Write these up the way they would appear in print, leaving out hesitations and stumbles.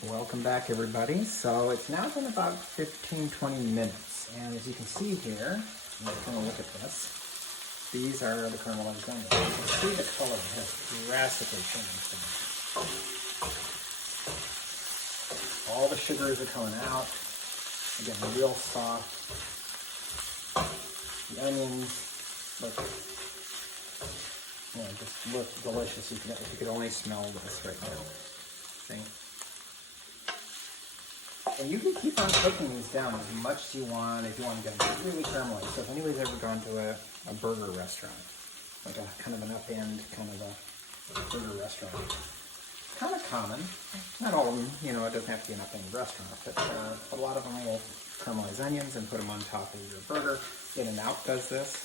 Welcome back, everybody. So it's now been about 15-20 minutes, and as you can see here, let's kind of look at this. These are the caramelized onions. You can see the color has drastically changed. All the sugars are coming out. Again, real soft. The onions look, just look delicious. You could only smell this right now. See? And you can keep on cooking these down as much as you want if you want to get them really caramelized. So if anybody's ever gone to a burger restaurant, like a kind of an upend kind of a burger restaurant, kind of common. Not all of them, it doesn't have to be an upend restaurant, but a lot of them will caramelize onions and put them on top of your burger. In-N-Out does this,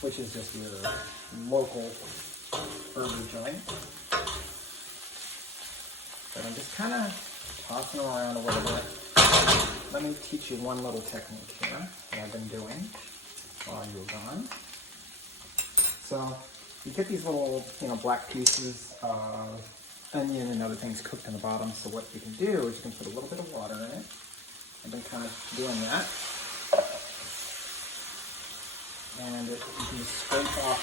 which is just your local burger joint. But I'm just kind of tossing them around a little bit. Let me teach you one little technique here that I've been doing while you were gone. So you get these little, black pieces of onion and other things cooked in the bottom. So what you can do is you can put a little bit of water in it. I've been kind of doing that. And you can scrape off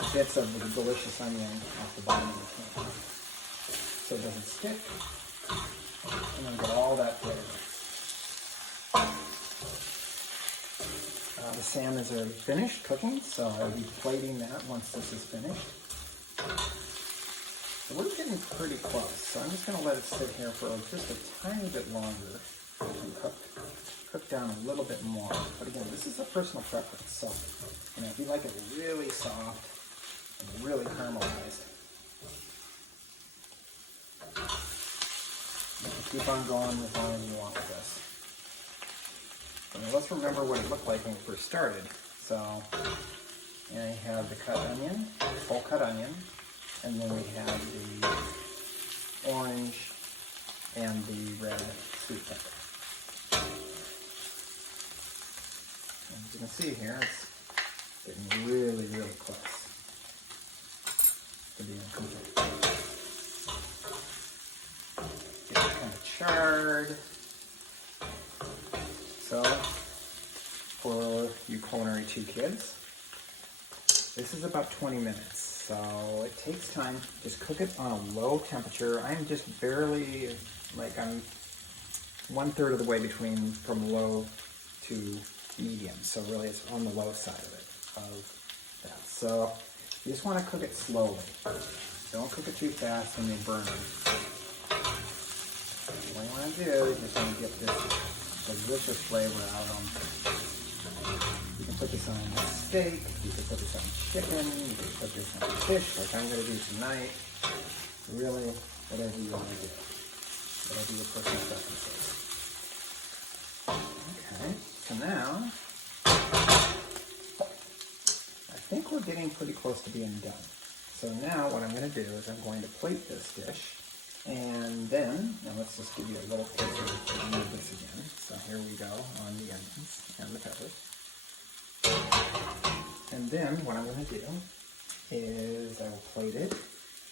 the bits of the delicious onion off the bottom of the can so it doesn't stick. And then get all that flavor. The salmons are finished cooking, so I'll be plating that once this is finished. So we're getting pretty close, so I'm just going to let it sit here for just a tiny bit longer and cook down a little bit more. But again, this is a personal preference, so if you like it really soft and really caramelized, you can keep on going as long as you want with this. So now let's remember what it looked like when we first started. So I have the cut onion, full cut onion, and then we have the orange and the red sweet pepper. And as you can see here, it's getting really, really close to being complete. Kind of charred. So for you culinary 2 kids, this is about 20 minutes. So it takes time. Just cook it on a low temperature. I'm just barely, I'm 1/3 of the way from low to medium. So really it's on the low side of that. So you just want to cook it slowly. Don't cook it too fast and they burn it. What you want to do is just want to get this delicious flavor out of them. You can put this on steak, you can put this on chicken, you can put this on fish like I'm going to do tonight. Really, whatever you want to do. Whatever your personal preference is. Okay, so now, I think we're getting pretty close to being done. So now what I'm going to do is I'm going to plate this dish. And then, now let's just give you a little closer view of this again. So here we go on the onions and the peppers. And then what I'm going to do is I will plate it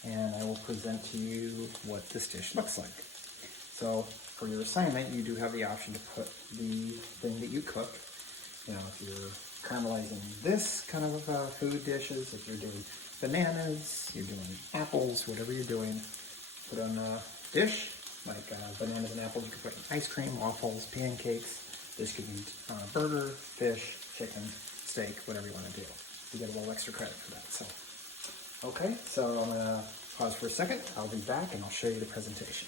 and I will present to you what this dish looks like. So for your assignment, you do have the option to put the thing that you cook. If you're caramelizing this kind of food dishes, if you're doing bananas, you're doing apples, whatever you're doing, put on a dish, like bananas and apples. You can put in ice cream, waffles, pancakes. This could be burger, fish, chicken, steak, whatever you want to do. You get a little extra credit for that. So, okay, so I'm going to pause for a second. I'll be back and I'll show you the presentation.